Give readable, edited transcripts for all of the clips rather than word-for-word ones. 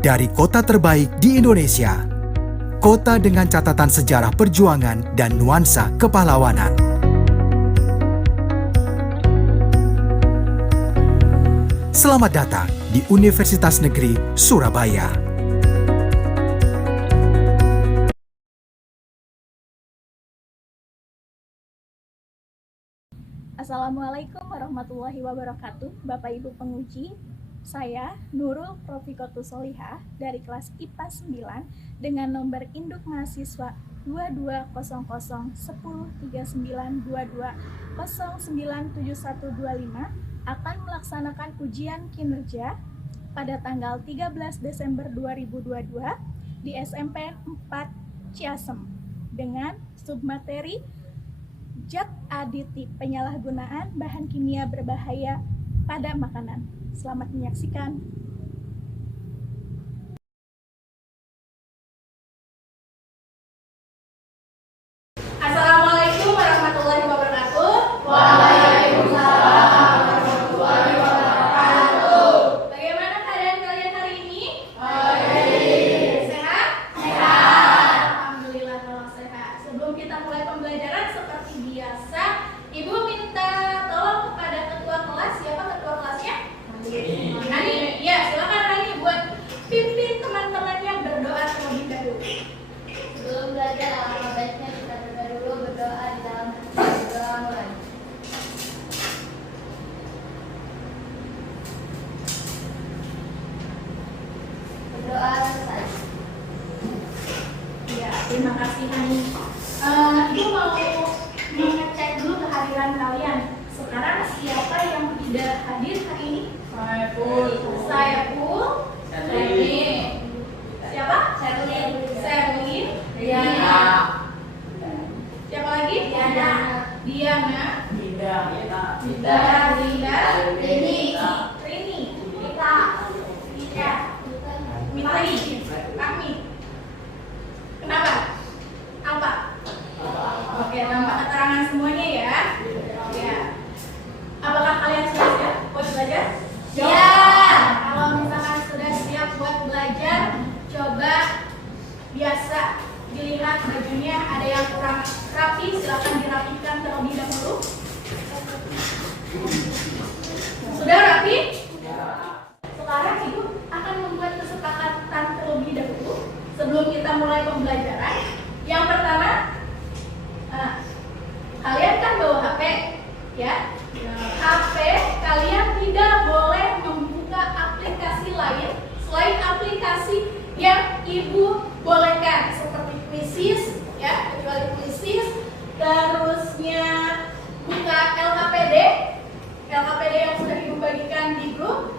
dari kota terbaik di Indonesia. Kota dengan catatan sejarah perjuangan dan nuansa kepahlawanan. Selamat datang di Universitas Negeri Surabaya. Assalamualaikum warahmatullahi wabarakatuh, Bapak Ibu penguji. Saya Nurul Profikotus Solihah dari kelas IPA 9 dengan nomor induk mahasiswa 2200103922097125 akan melaksanakan ujian kinerja pada tanggal 13 Desember 2022 di SMP 4 Ciasem dengan submateri zat aditif penyalahgunaan bahan kimia berbahaya pada makanan. Selamat menyaksikan. Assalamualaikum warahmatullahi wabarakatuh. Waalaikumsalam warahmatullahi wabarakatuh. Bagaimana keadaan kalian hari ini? Baik. Sehat? Sehat. Alhamdulillah kalau sehat. Sebelum kita mulai pembelajaran seperti biasa, Ibu minta tolong kepada ketua kelas. Siapa ketua kelasnya? Hani. Ya, silakan Hani buat pimpin teman-temannya berdoa terlebih dahulu. Sebelum belajar, alangkah baiknya kita berdoa dulu, berdoa di dalam hati. Berdoa mulai. Berdoa selesai. Ya, terima kasih Hani. Ibu mau mengecek dulu kehadiran kalian. Sekarang siapa yang tidak hadir hari ini? Saya Pul. Siapa? Serlin. Diana. Siapa lagi? Diana. Dinda. Rini. Mita. Mitri. Kami. Kenapa? Apa? Oke, tambah keterangan semuanya ya. Ya. Apakah kalian sudah siap buat belajar? Ya. Kalau misalkan sudah siap buat belajar, coba biasa dilihat bajunya ada yang kurang rapi, silakan dirapikan terlebih dahulu. Sudah rapi? Sekarang Ibu akan membuat kesepakatan terlebih dahulu sebelum kita mulai pembelajaran. Yang pertama, kalian kan bawa HP, ya? HP kalian tidak boleh membuka aplikasi lain selain aplikasi yang Ibu bolehkan, seperti Quizzes, ya, kecuali Quizzes. Terusnya buka LKPD yang sudah Ibu bagikan di grup.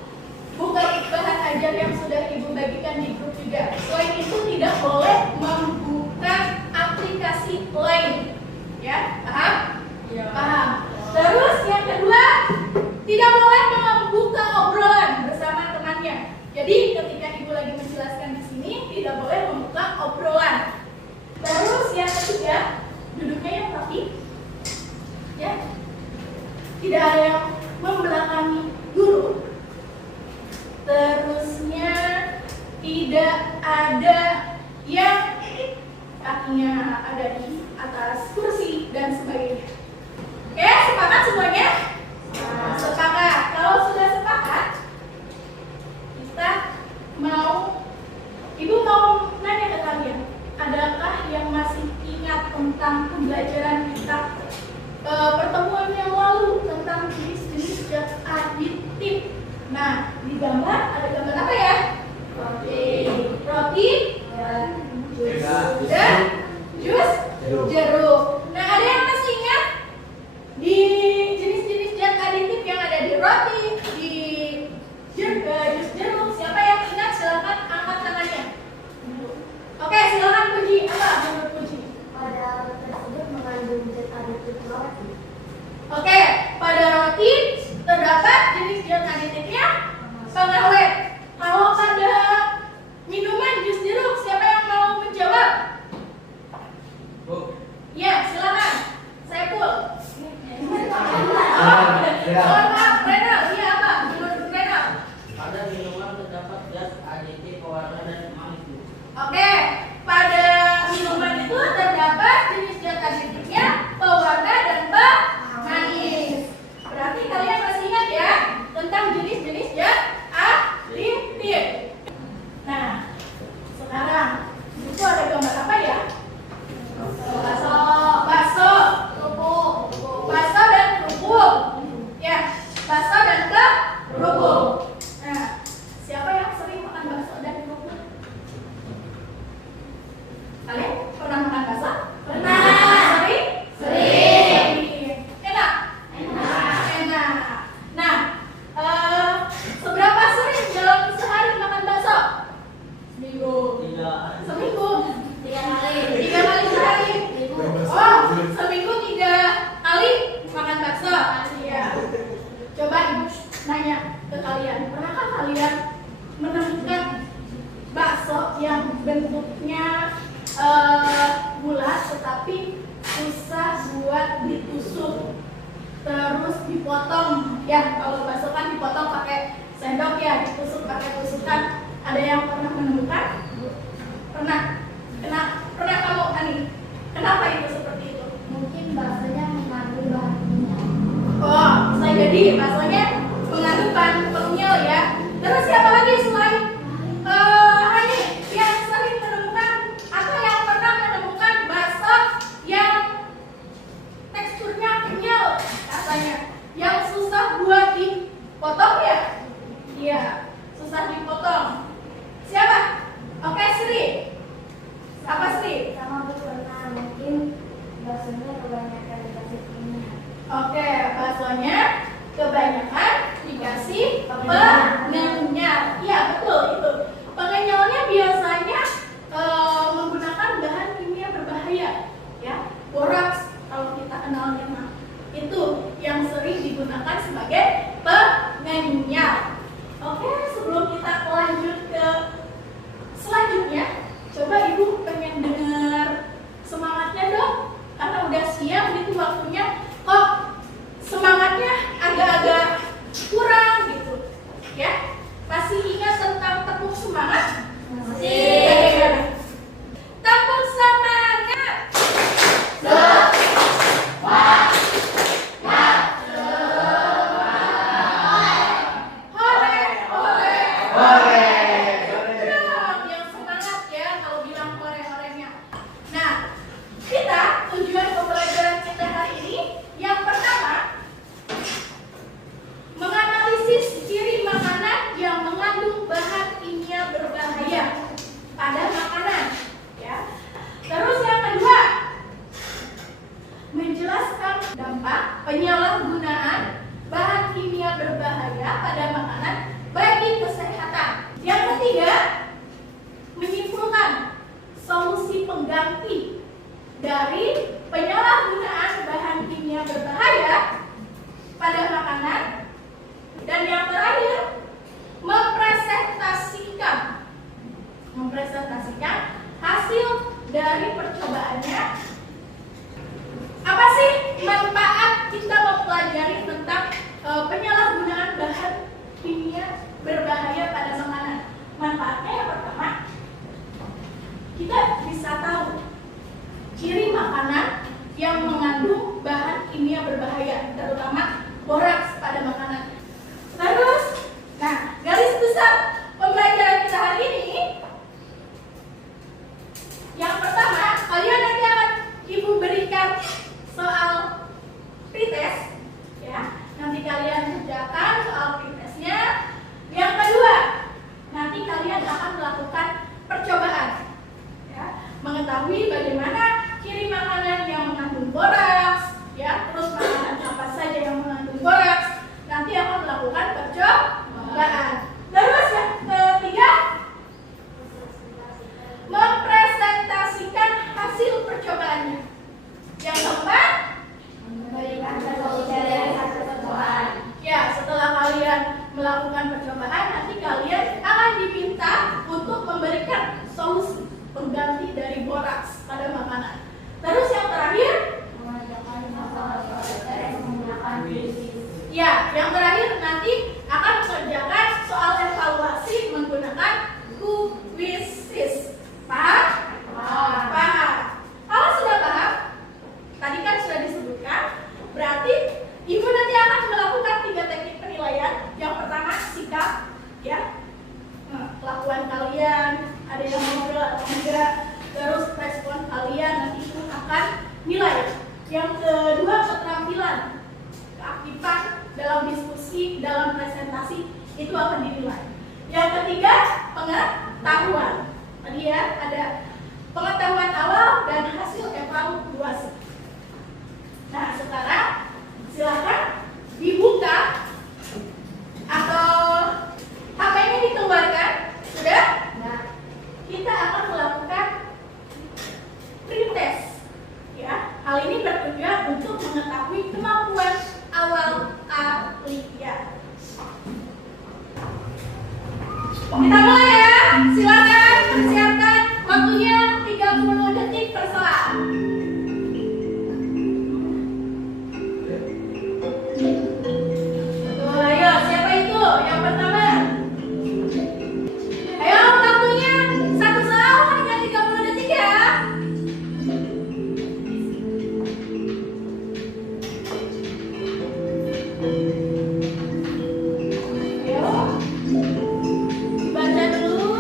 Buka bahan ajar yang sudah Ibu bagikan di grup juga. Selain itu tidak boleh membuka aplikasi lain. Ya, paham? Ya. Paham. Terus yang kedua, tidak boleh membuka obrolan bersama temannya. Jadi ketika Ibu lagi menjelaskan di sini, tidak boleh membuka obrolan. Terus yang ketiga, duduknya yang rapi. Ya. Tidak ada yang membelakangi guru. Terusnya tidak ada yang kakinya ada di atas kursi dan sebagainya. Oke, sepakat semuanya? Sepakat. Kalau sudah sepakat, Ibu mau nanya ke kalian, adakah yang masih ingat tentang pembelajaran kita pertemuan yang lalu tentang jenis-jenis zat aditif? Nah, di gambar ada gambar apa ya? Roti dan jus jeruk. Nah, ada yang masih ingat di jenis-jenis zat aditif yang ada di roti, di jus jeruk? Siapa yang ingat? Silakan angkat tangannya. Oke, silakan Puji. Apa menurut Puji? Pada tersebut mengandung zat aditif roti. Oke, pada roti terdapat jenis zat aditifnya pengawet. Kalau pada minuman jus jeruk, siapa yang mau menjawab? Ya, silakan. Saya Pul. Mohon maaf, Renal. Iya apa? Menurut Renal? Pada minuman terdapat zat aditif pewarna kalian. Pernahkah kalian menemukan bakso yang bentuknya bulat tetapi susah buat ditusuk, terus dipotong? Ya, kalau bakso kan dipotong pakai sendok ya, ditusuk pakai tusukan. Ada yang pernah menemukan? Pernah? Pernah kamu, Ani? Kenapa itu seperti itu? Mungkin baksonya mengandung bahan kimia. Oh, bisa jadi baksonya mengandung bahan penyel ya. Terus siapa lagi selain Hani yang sering menemukan atau yang pernah menemukan bakso yang teksturnya kenyal katanya, yang susah buat dipotong ya? Iya, susah dipotong. Siapa? Oke, Sri. Apa Sri? Sama pernah, mungkin baksonya kebanyakan dikasih kimia. Oke, baksonya kebanyakan dikasih pengenyal. Iya, betul itu. Pengenyalnya biasanya menggunakan bahan kimia berbahaya, ya. Boraks kalau kita kenalnya mah. Itu yang sering digunakan sebagai pengenyal. Oke, sebelum kita lanjut ke selanjutnya, coba Ibu pengen dengar semangatnya dong, karena udah siang gitu waktunya. Kok semangatnya agak-agak kurang gitu ya? Masih ingat tentang tepuk semangat? Masih. Tepuk semangat. Hore, hore, hore. Yang semangat ya kalau bilang hore-horenya. Nah, kita tujuan pembelajaran kita hari ini yang pertama, menganalisis ciri makanan yang mengandung bahan kimia berbahaya pada makanan, ya. Terus yang kedua, menjelaskan dampak penyalahgunaan bahan kimia berbahaya pada makanan bagi kesehatan. Yang ketiga, menyimpulkan solusi pengganti dari penyalahgunaan bahan kimia berbahaya pada makanan. Dan yang terakhir, mempresentasikan hasil dari percobaannya. Apa sih manfaat kita mempelajari tentang penyalahgunaan bahan kimia berbahaya pada makanan? Manfaatnya yang pertama, kita bisa tahu ciri makanan yang mengandung bahan kimia berbahaya, terutama boraks pada makanan. Terus, nah, garis besar pembelajaran kita hari ini, yang pertama, kalian nanti akan Ibu berikan soal pretest, ya. Nanti kalian kerjakan soal pretestnya. Yang kedua, nanti kalian akan melakukan percobaan, ya, mengetahui bagaimana ciri makanan yang mengandung boraks, ya, terus makanan apa saja yang mengandung boraks. Nanti akan melakukan percobaan. Terus yang ketiga, mempresentasikan hasil percobaannya. Yang keempat, Memberikan solusi dari hasil percobaan. ya, setelah kalian melakukan percobaan, nanti kalian akan diminta untuk memberikan solusi pengganti dari boraks pada makanan. Terus yang terakhir, Mengerjakan masalah proses menggunakan krisis. ya, yang terakhir nanti akan mengerjakan soal evaluasi menggunakan kuisis. Paham? Paham. Kalau sudah paham, tadi kan sudah disebutkan, berarti Ibu nanti akan melakukan 3 teknik penilaian. Yang pertama, sikap, ya, kelakuan kalian, ada yang ngobrol atau enggak, terus respon kalian nanti itu akan nilai. Yang kedua, keterampilan, keaktifan dalam diskusi, dalam presentasi, itu akan dinilai. Yang ketiga, pengetahuan. Tadi ya, ada pengetahuan awal dan hasil evaluasi. Nah, sekarang silakan dibuka atau HP-nya dikeluarkan. Sudah? Nah, kita akan melakukan pretest. Ya, hal ini bertujuan untuk mengetahui kemampuan awal kalian. Kita mulai ya. Silakan persiapkan waktunya 30 detik per saat. Ayo, siapa itu? Yang pertama. Ayo, waktunya satu saat hanya 30 detik ya. Ayo, baca dulu.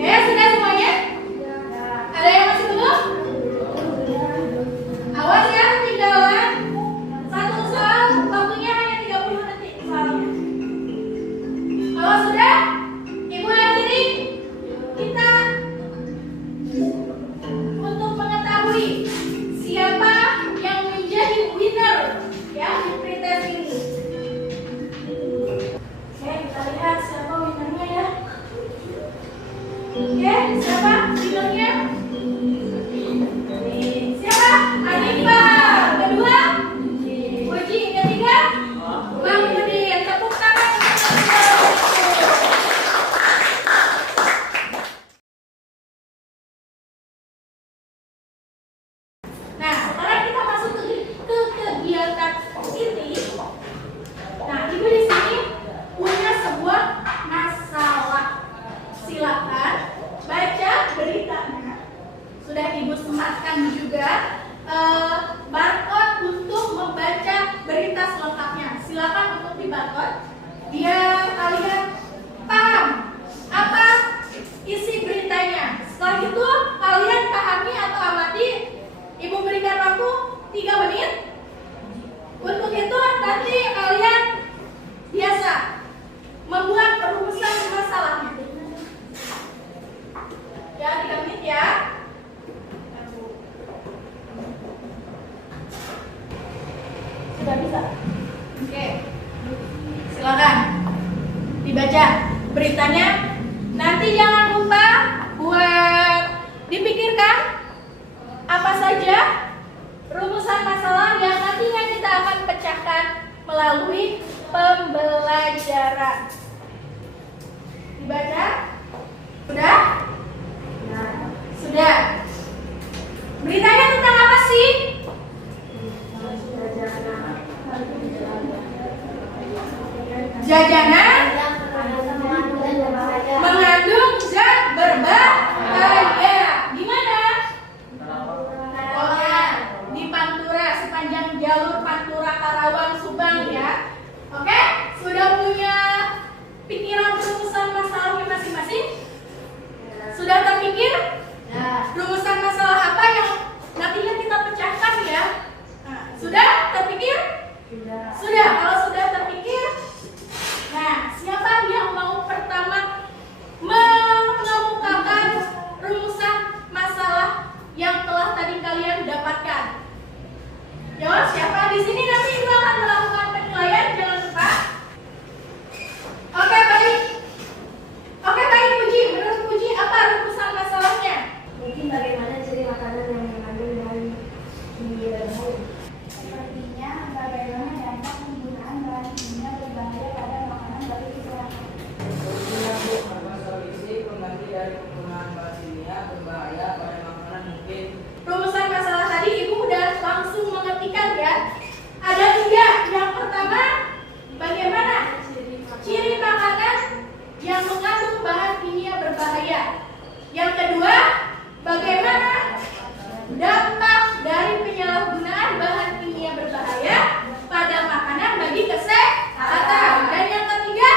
Oke, sudah semuanya? Ada yang masih belum? Awas ya, ketinggalan. Satu soal, waktunya hanya 30 detik soalnya. Kalau sudah, ibu yang kiri, kita untuk mengetahui siapa yang menjadi winner ya di pretest ini. Oke, kita lihat siapa winnernya ya. Oke, siapa winnernya? Siapa? Anissa. Kedua, Puji. Ketiga, Bang Udin. Tepuk tangan. Nah, sekarang kita masuk ke kegiatan inti. Nah, ibu di sini punya sebuah masalah. Silakan baca beritanya. Sudah ibu sematkan juga barcode untuk membaca berita selengkapnya. Silakan untuk di barcode. Biar kalian paham apa isi beritanya. Setelah itu kalian pahami atau amati. Ibu berikan waktu 3 menit. Untuk itu nanti kalian biasa membuat perumusan masalahnya. Ya, 3 menit ya. Sudah bisa? Oke. Silakan dibaca beritanya. Nanti jangan lupa buat dipikirkan apa saja rumusan masalah yang nantinya kita akan pecahkan melalui pembelajaran. Dibaca? Sudah? Sudah. Beritanya tentang apa sih? Jajanan mengandung zat berbahaya. Di mana? Oh ya, di Pantura, sepanjang jalur Pantura Karawang Subang ya. Oke, sudah punya pikiran rumusan masalahnya masing-masing? Sudah terpikir? Rumusan masalah apa yang nantinya kita pecahkan ya? Nah, sudah terpikir? Sudah. Kalau sudah terpikir, nah siapa yang mau pertama mengemukakan rumusan masalah yang telah tadi kalian dapatkan? Yo, siapa di sini nanti juga akan melakukan penilaian, jangan lupa. Oke, baik. Oke, baik Puji. Menurut Puji apa rumusan masalahnya? Mungkin bagaimana ciri makanan yang mengandung bahan kimia berbahaya? Sepertinya bagaimana dampak penggunaan bahan kimia berbahaya pada makanan bagi kesehatan. Tentunya Bu, masalah isi pengganti dari penggunaan bahan kimia berbahaya pada makanan mungkin. Rumusan masalah tadi ibu udah langsung mengertikan ya. Ada 3. Yang pertama, bagaimana ciri makanan yang mengandung bahan kimia berbahaya. Yang kedua, bagaimana dampak dari penyalahgunaan bahan kimia berbahaya pada makanan bagi kesehatan. Dan yang ketiga,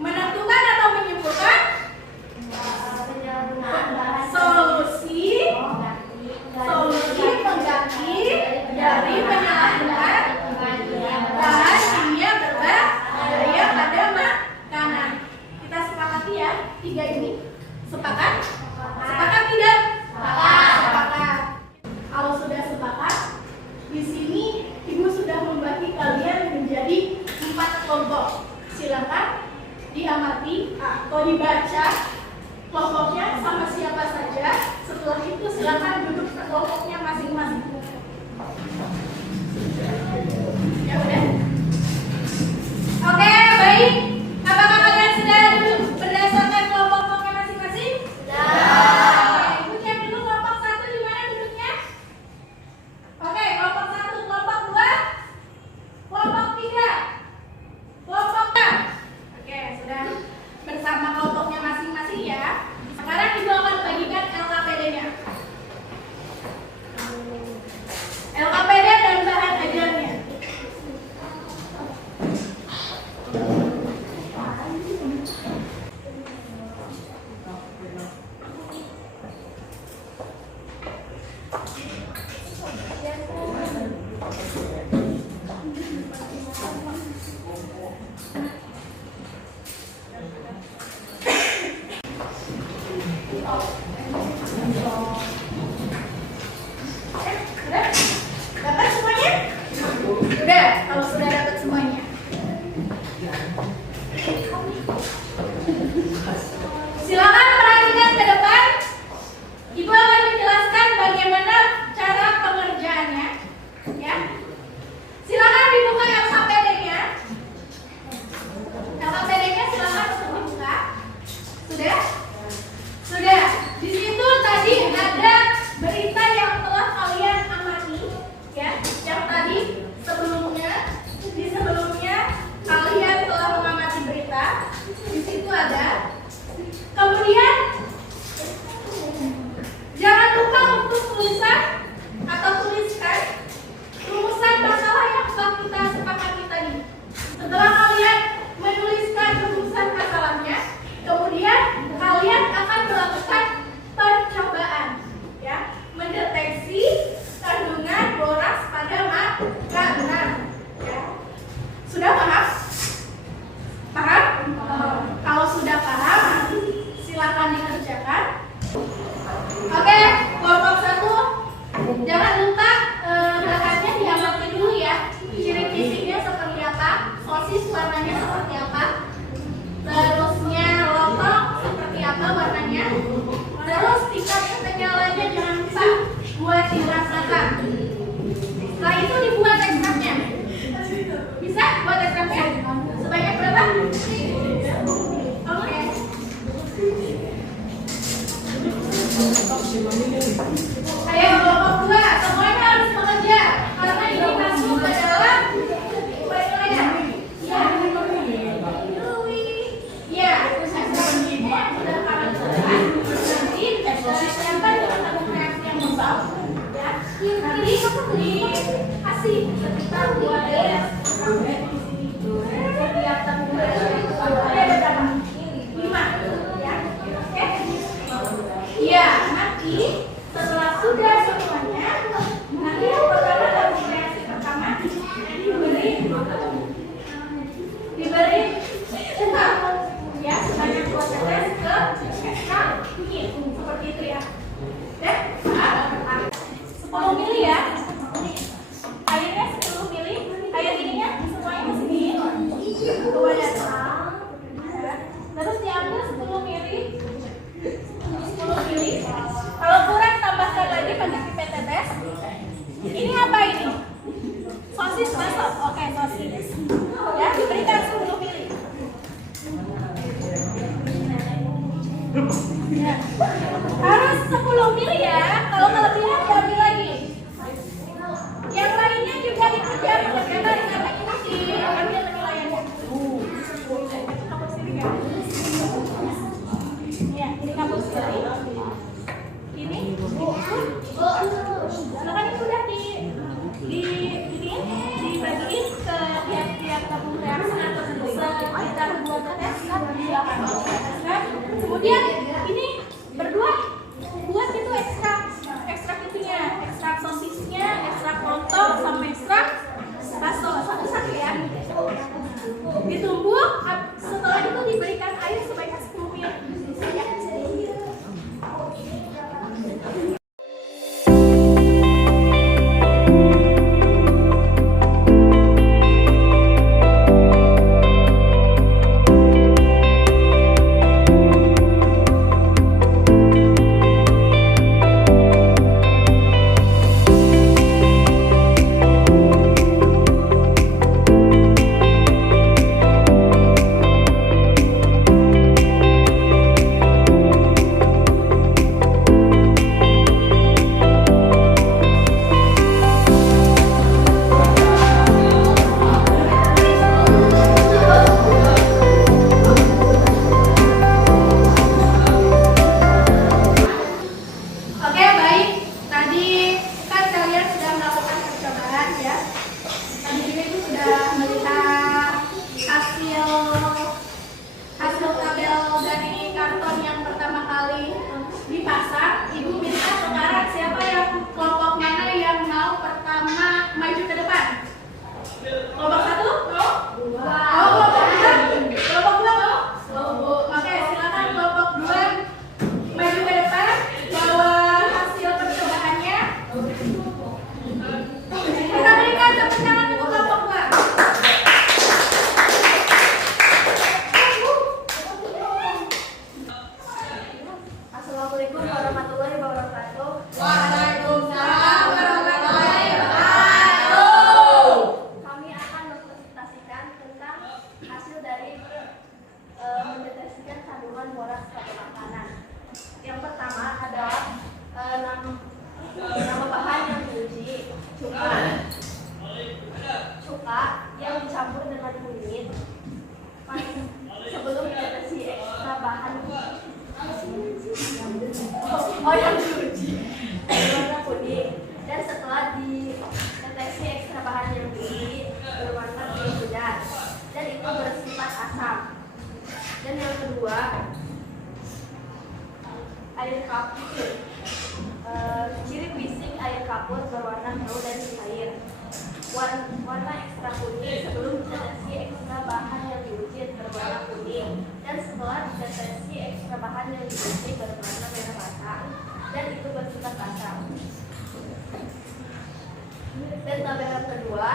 menentukan atau menyimpulkan solusi pengganti dari penyalahgunaan bahan kimia berbahaya pada makanan. Kita sepakati ya 3 ini. Sepakat? Sepakat tidak? Sepakat. Kalau sudah sepakat, di sini ibu sudah membagi kalian menjadi 4 kelompok. Silakan diamati atau dibaca kelompoknya sama siapa saja. Setelah itu silakan duduk ke kelompoknya masing-masing. Ya udah. Oke, baik. Apakah kalian sudah duduk berdasarkan kelompok-kelompoknya masing-masing? Sudah. Oke, ibu cek dulu kelompok 1 di mana duduknya? Oke, kelompok 1, kelompok 2, kelompok 3, kelompok 4. Oke, sudah bersama kelompoknya masing-masing ya. Sekarang ibu akan bagikan LKPD-nya. LKPD dan bahan ajarnya. Sudah? Dapat semuanya? Sudah, kalau sudah dapat semuanya. Silakan perhatikan ke depan. Ibu akan menjelaskan bagaimana cara pengerjaannya. Ya. Silakan dibuka LKPD-nya. LKPD-nya silakan untuk dibuka. Sudah? Sudah. Di situ tadi ada berita yang telah kalian amati, ya. Yang tadi di sebelumnya kalian telah mengamati berita. Di situ ada. Kemudian jangan lupa untuk tuliskan rumusan masalah yang telah kita sepakati tadi. Setelah kalian menuliskan rumusan masalahnya, kemudian kalian akan melakukan percobaan, ya, mendeteksi kandungan boras pada makanan. Ya. Sudah paham? Paham? Kalau sudah paham, silakan dikerjakan. Oke, kelompok 1, jangan lupa bahannya diamati dulu ya. Ciri fisiknya seperti apa, sosis warnanya seperti apa, terusnya lontong seperti apa warnanya, terus tingkat kekenyalannya jangan lupa buat dirasakan. Setelah itu dibuat ekstraknya. Bisa buat ekstraknya? Sebanyak berapa? Oke. Ayo kelompok 2, semuanya harus bekerja karena ini masuk ke dalam penilaian. Ya. Ya, ekstraknya sudah kalian selesai. Nanti siapa dengan tabung reaksi yang besar? Ya. Nanti dikasih sekitar 2 des. Setiap tabung reaksi itu ada berapa? 5. Ya. Oke. Iya, nanti setelah sudah semuanya, nanti yang pertama tabung reaksi pertama diberi uang, ya, sebanyak 2 tetes ke ekstrak dingin seperti itu ya. Dan 10 mili ya. Airnya 10 mili, air ininya semuanya masih dingin. Coba datang. Terus diambil 10 mili. 10 mili. Kalau kurang tambahkan lagi pakai pipet tetes. Ini apa ini? Sosis masuk. Oke, sosis. Ya, diberikan 10 mili. Ya. Harus 10 mili ya. Kalau kelebihan diambil lagi. Yang lainnya juga dikejar karena ini diambil penilaiannya. Kampus ini kan? Ya, ini kampus ini. Ini. Silakan itu udah dibagiin ke tiap tabung reaksi sekitar 2 tetes silakan. Kemudian ini berdua buat itu ekstrak itunya, ekstrak sosisnya, ekstrak lontong sama ekstrak bakso satu-satu ya. Ditumbuk, setelah itu diberikan air sebanyak 10 ml. Ya. bersifat asam. Dan yang kedua, air kapur. Ciri fisik air kapur berwarna hijau dan cair. Warna ekstra kuning sebelum diteteksi ekstra bahan yang diuji berwarna kuning, dan setelah diteteksi ekstra bahan yang diuji berwarna merah bata, dan itu bersifat asam. Dan tabel yang kedua,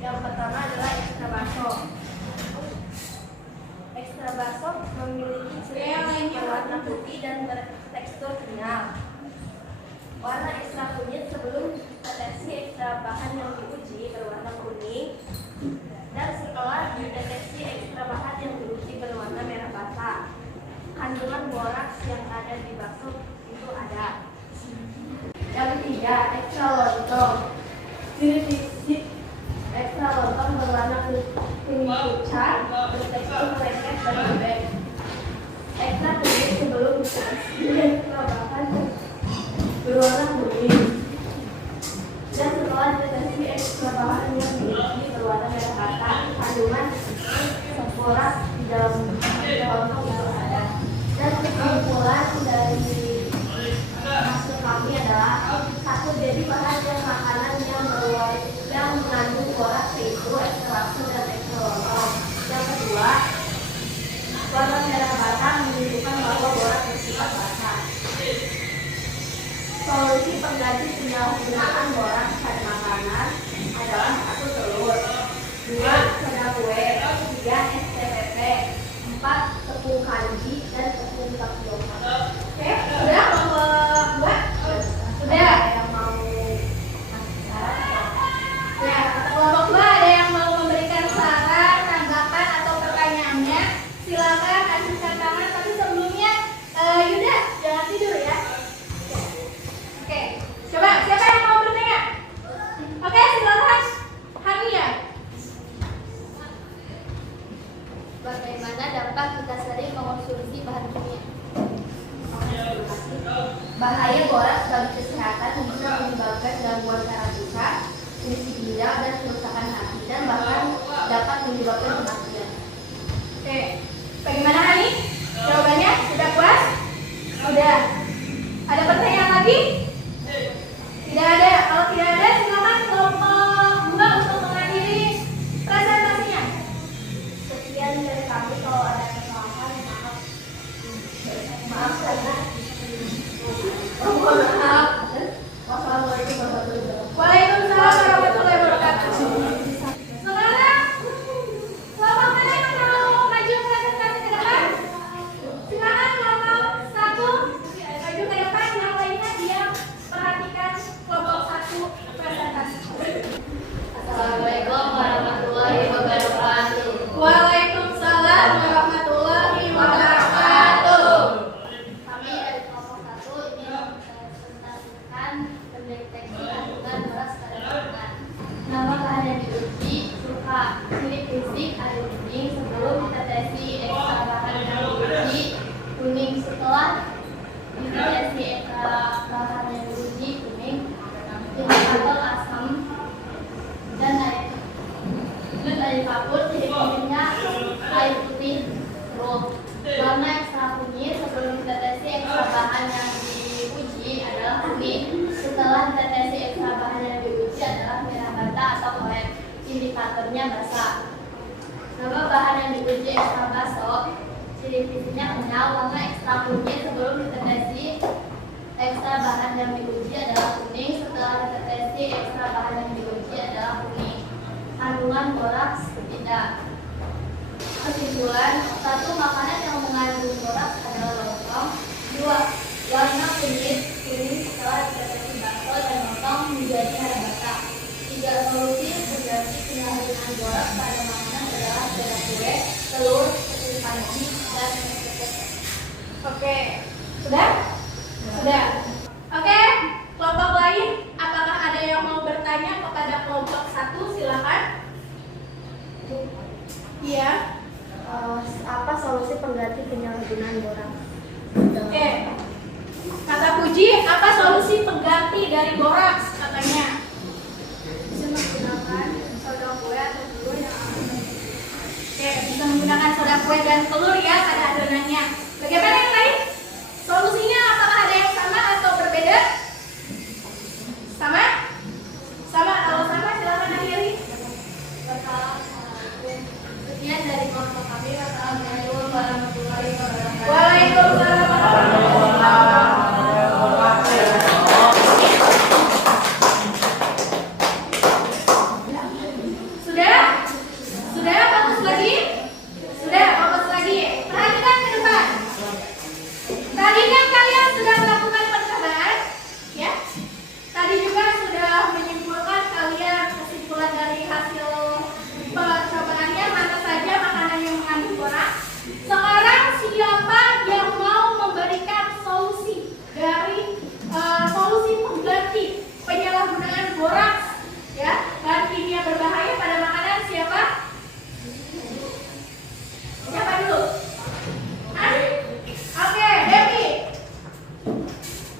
yang pertama adalah ekstra baso. Ekstra baso memiliki ciri berwarna putih dan bertekstur kenyal. Warna ekstra kunyit sebelum deteksi ekstra bahan yang diuji berwarna kuning, dan setelah dideteksi ekstra bahan yang diuji berwarna merah bata. Kandungan boraks yang ada di bakso itu ada. Yang ketiga, ekstra lontong. Ciri fisik ekstra lontong berwarna kuning pucat, bertekstur lengket dan lembek. Ekstra kunyit sebelum deteksi ekstra bahan berwarna kuning, dan setelah deteksi ekstra bahan yang diuji berwarna merah bata. Kandungan borak di dalam lontong itu ada. Dan kesimpulan dari maksud kami adalah satu, jadi bahan yang makanan yang mengandung borak yaitu ekstra bakso dan ekstra lontong. Yang kedua, warna merah bata menunjukkan bahwa borak bersifat basah. Solusi pengganti penyalahgunaan borak pada makanan adalah 1. Telur, 2. Soda kue, 3. STPP, 4. Tepung kanji, dan tepung tapioka. Oke, sudah kelompok 2? Sudah. Yang mau kasih saran? Ya, kelompok 2 ada yang mau memberikan saran, tanggapan, atau pertanyaannya? Silakan ajukan tangan, tapi sebelumnya Yuda jangan tidur ya. Oke, coba siapa yang mau bertanya? Oke, silakan. Hania. Bagaimana dampak kita sering mengonsumsi bahan kimia? Bahaya borak bagi kesehatan bisa menyebabkan gangguan saraf pusat, fungsi ginjal, dan kerusakan hati, dan bahkan dapat menyebabkan kematian. Oke, bagaimana Hani? Jawabannya sudah puas? Sudah. Ada pertanyaan lagi? Tidak ada. Kalau tidak ada, silakan kelompok 2 untuk mengakhiri presentasinya. Sekian dari kami. Kalau ada kesalahan, maaf saja. Maaf. Wassalamualaikum warahmatullahi wabarakatuh. Waalaikumsalam warahmatullahi wabarakatuh. Sekarang kelompok mana yang mau maju presentasi ke depan? Silakan kelompok 1 maju ke depan, yang lainnya diam perhatikan kelompok 1 presentasi. Assalamualaikum warahmatullahi wabarakatuh. Waalaikumsalam warahmatullahi wabarakatuh. Kami dari kelompok 1 ingin mempresentasikan pendeteksi kandungan borak pada makanan. Nama bahan yang diuji suka. Ciri fisik air kuning sebelum diteteksi ekstra bahan yang diuji kuning. Setelah diteteksi ekstra bahan yang diuji kuning, indikator asam dan air kapur. Ciri fisiknya air putih roh. Warna ekstra kunyit sebelum diteteksi ekstra bahan yang diuji adalah kuning. Setelah diteteksi ekstra bahan yang diuji adalah merah bata atau oranye. Indikatornya basah. Nama bahan yang diuji ekstra baso. Ciri fisiknya kenyal. Warna ekstra kunyit sebelum diteteksi ekstra bahan yang diuji adalah kuning. Setelah diteteksi ekstra bahan yang diuji adalah kuning. Kandungan boraks tidak. Kesimpulan, 1. Makanan yang mengandung boraks adalah lontong. 2. Warna kunyit kuning setelah diteteksi bakso dan lontong menjadi merah bata. 3. Solusi pengganti penyalahgunaan boraks pada makanan adalah soda kue, telur, tepung kanji, dan STPP. Oke, sudah? Sudah. Oke, kelompok lain, apakah ada yang mau bertanya kepada kelompok 1? Silakan. Iya. Apa solusi pengganti penyalahgunaan boraks? Oke. Kata Puji, apa solusi pengganti dari boraks katanya? Bisa menggunakan soda kue atau telur yang aman. Oke. kue dan telur ya pada adonannya. Bagaimana yang lain? Solusinya apakah ada yang sama atau berbeda? Sama? Sama, kalau sama silakan akhiri. Sekian dari kelompok kami. Wassalamualaikum warahmatullahi wabarakatuh. Waalaikumsalam warahmatullahi wabarakatuh. Sudah? Sudah? Fokus lagi? Sudah, fokus lagi. Perhatikan ke depan. Tadi kan kalian sudah melakukan percobaan, ya? Tadi juga sudah menyimpulkan kalian kesimpulan dari hasil percobaannya mana saja makanan yang mengandung borax. Sekarang siapa yang mau memberikan solusi dari solusi pengganti penyalahgunaan borax, ya, bahan kimia berbahaya pada makanan? Siapa? Siapa dulu? Hah? Oke, Devi.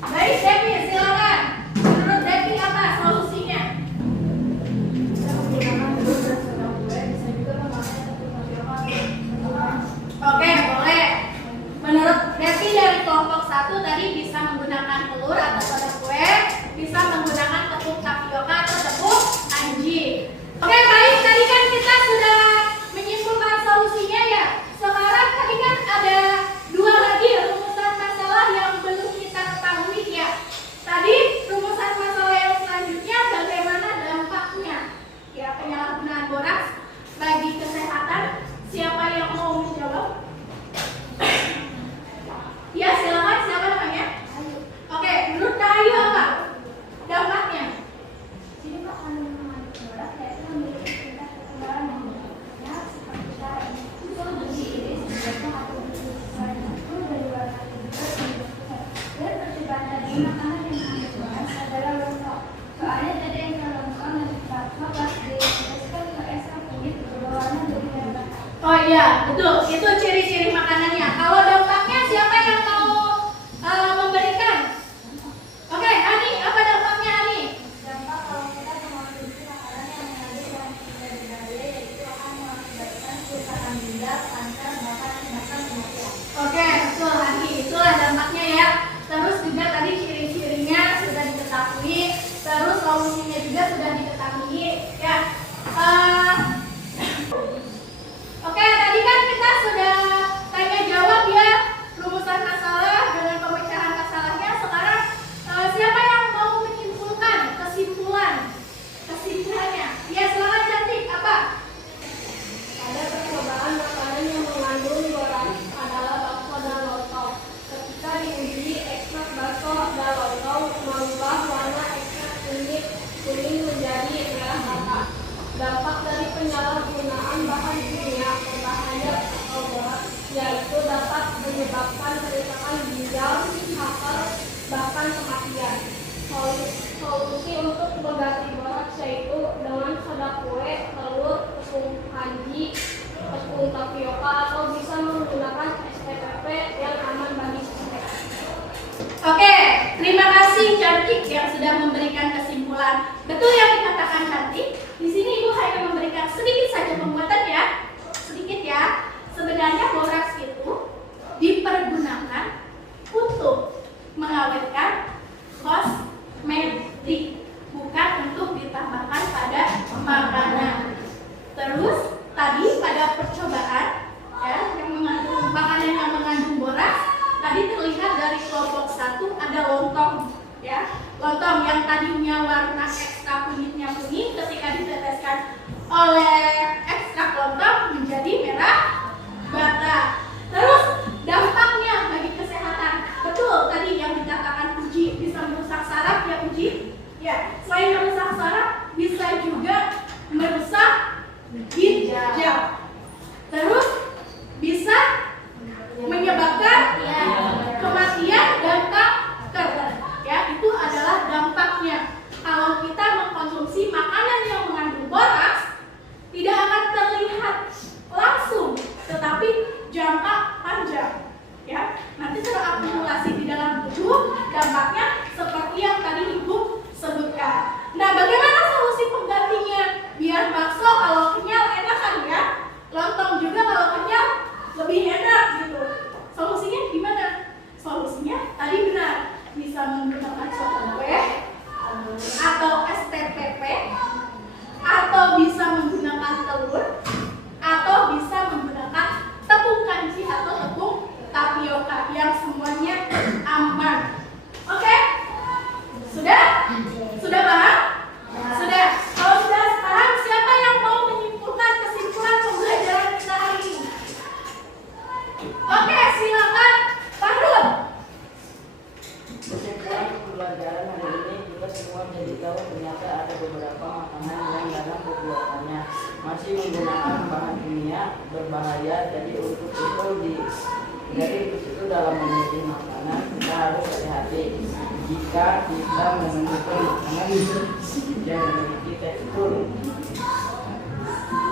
Baik, Devi, silakan. Menurut Devi apa solusinya? Oke, boleh. Menurut Devi dari kelompok 1 tadi bisa menggunakan telur atau pada kue, bisa menggunakan tepung tapioka atau tepung anji. Oke, baik. Tadi kan kita sudah menyimpulkan solusinya ya. Sekarang tadi kan ada 2 lagi rumusan masalah yang belum kita ketahui ya. Tadi rumusan masalah yang selanjutnya bagaimana dampaknya ya penyalahgunaan borax bagi kesehatan. Siapa yang mau menjawab? Ya, silakan. Siapa namanya? Oke, menurut Dayu apa dampaknya? Jadi makanan mengandung borax yaitu memiliki tingkat kekebalan yang banyak seperti garam. Solusi ini sebenarnya akan menyebabkan satu dari warna tidur dan percobaan tadi makanan yang mengandung borax adalah lontong. Soalnya tadi yang lontong lebih cepat pas dioleskan ke ekstrak kunyit berwarna berwarna. Oh iya, betul. Itu ciri-ciri makanannya. Kalau dampaknya siapa yang mau memberikan? Oke, Ani, apa dampaknya Ani? Dampak kalau kita mengonsumsi makanan yang mengandung bahan kimia berbahaya yaitu akan mengakibatkan kerusakan ginjal, kanker, bahkan kematian. Oke, betul Ani. Itulah dampaknya ya. Terus juga tadi ciri-cirinya sudah diketahui. Terus solusinya juga sudah diketahui. Ya. Oke, tadi kan kita sudah tanya jawab ya rumusan masalah dengan pemecahan masalahnya. Sekarang siapa yang mau menyimpulkan kesimpulannya? Ya, silakan Cantik. Apa? Ada percobaan makanan yang mengandung borax adalah bakso dan lontong. Ketika diuji, ekstrak bakso dan lontong mengubah warna ekstrak kuning menjadi merah bata. Dampak dari penyalahgunaan bahan kimia berbahaya atau borax yaitu dapat menyebabkan kerusakan ginjal, kanker, bahkan kematian. Solusi untuk mengganti borax yaitu dengan soda kue, telur, tepung kanji, tepung tapioka atau bisa menggunakan SPPP yang aman bagi kesehatan. Oke, terima kasih Cantik yang sudah memberikan kesimpulan. Betul yang dikatakan Cantik. Di sini Ibu hanya memberikan sedikit saja pembuatan ya. Sedikit ya. Sebenarnya borax itu dipergunakan untuk mengawetkan kosmetik, bukan untuk ditambahkan pada makanan. Terus tadi pada percobaan ya yang mengandung makanan yang mengandung borax, tadi terlihat dari kelompok 1 ada lontong ya. Lontong yang tadinya warna ekstra kunyitnya kuning ketika berbahaya. Jadi untuk itu dalam memilih makanan kita harus hati-hati. Jika kita menemukan makanan yang memiliki tekstur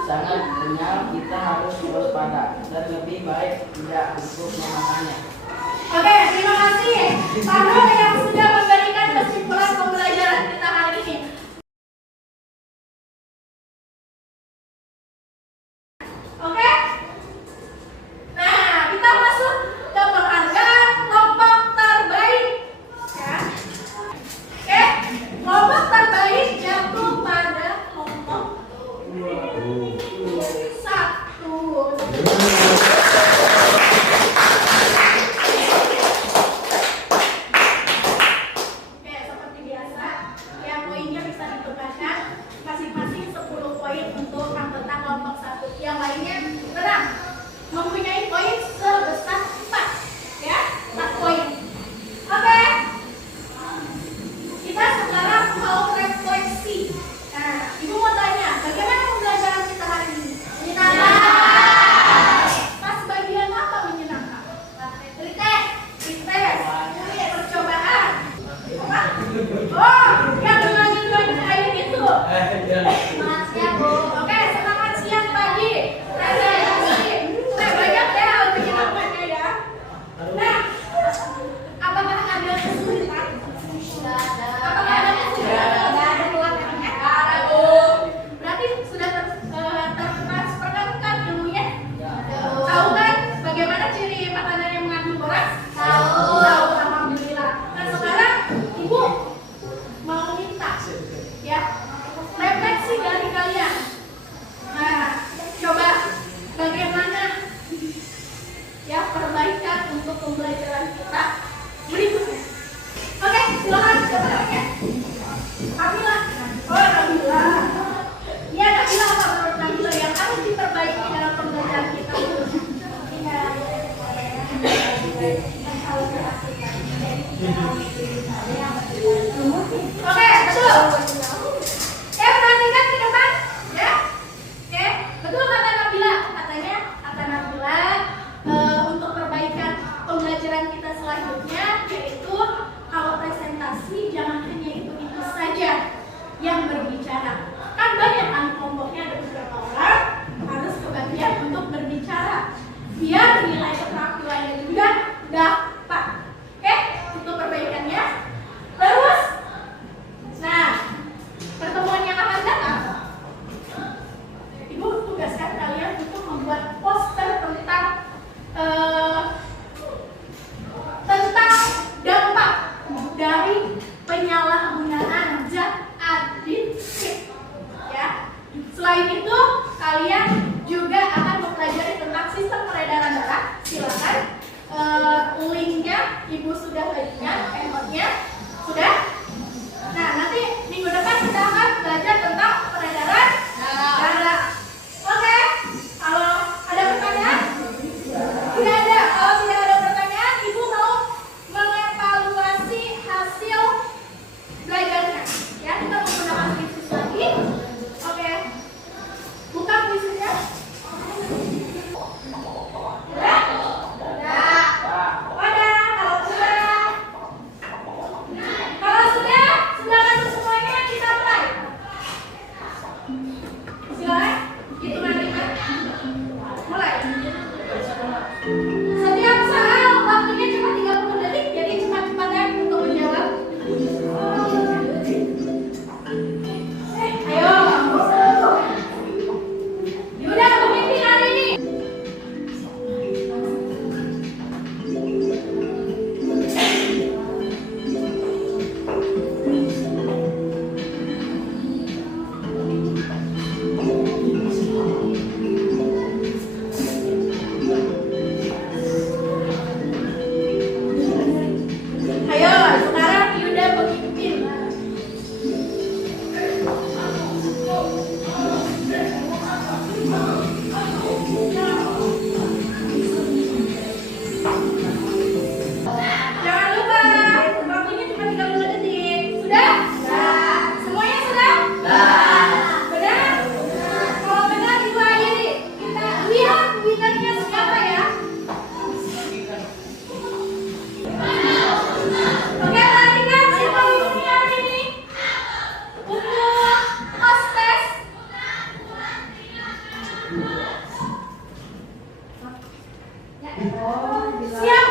sangat kenyal, kita harus waspada dan lebih baik tidak untuk memakannya. Oke, terima kasih Pak Nur yang sudah memberikan kesimpulan pembelajaran kita hari ini. Oke? Nah, kita masuk ke penghargaan kelompok terbaik. Ya. Oke, kelompok terbaik jatuh pada kelompok 1. Oke, seperti biasa, yang poinnya bisa ditukarkan masing-masing 10 poin untuk anggota kelompok 1. Yang lainnya tenang, mempunyai poin sebesar 4, ya, 4 poin. Oke, kita sekarang mau refleksi. Nah, Ibu mau tanya, bagaimana pembelajaran kita hari ini? Menyenangkan. Pas bagian apa menyenangkan? Tes, percobaan. Apa? Oh, yang berlanjut air itu. Semangat siang, Bu. Oke, semangat siang pagi. Refleksi. Nah, banyak ya hal menyenangkannya ya. Nah, apakah ada kesulitan? Nggak ada. Apakah ada kesulitan? Nggak ada keluarganya. Nggak ada, Bu. Berarti sudah tertransferkan ilmunya? Tahu kan bagaimana ciri makanan yang mengandung borax? Tahu. Tahu, alhamdulillah. Nah, sekarang Ibu mau minta ya refleksi dari kalian. Nah, coba bagaimana ya perbaikan untuk pembelajaran kita berikutnya. Oke, silakan coba ya. Kamila. Oh, Kamila. Ya, Kamila, apa menurut Kamila yang harus diperbaiki dalam pembelajaran kita? Oke, betul. Perhatikan ke depan, ya. Oke, betul kata Nabila. Katanya kata Nabila untuk perbaikan pembelajaran kita selanjutnya yaitu kalau presentasi jangan hanya itu saja yang berbicara. Kan banyak kan kelompoknya ada beberapa orang harus kebagian untuk berbicara biar nilai keterampilannya juga dapat. Oke, itu perbaikannya. Terus, nah, pertemuan yang akan datang, Ibu tugaskan kalian untuk membuat poster tentang dampak dari penyalahgunaan zat adiktif. Ya. Selain itu, kalian juga akan mempelajari tentang sistem peredaran darah. Silakan. Linknya Ibu sudah bagikan, handphonenya sudah. Nah, nanti minggu depan kita akan belajar tentang peredaran darah. Oke, kalau ada pertanyaan? Tidak ada. Kalau tidak ada pertanyaan, Ibu mau mengevaluasi hasil belajarnya. Ya, kita menggunakan kuisis lagi. Oke, buka kuisisnya. Sudah? Sudah. Wadah, kalau sudah Siap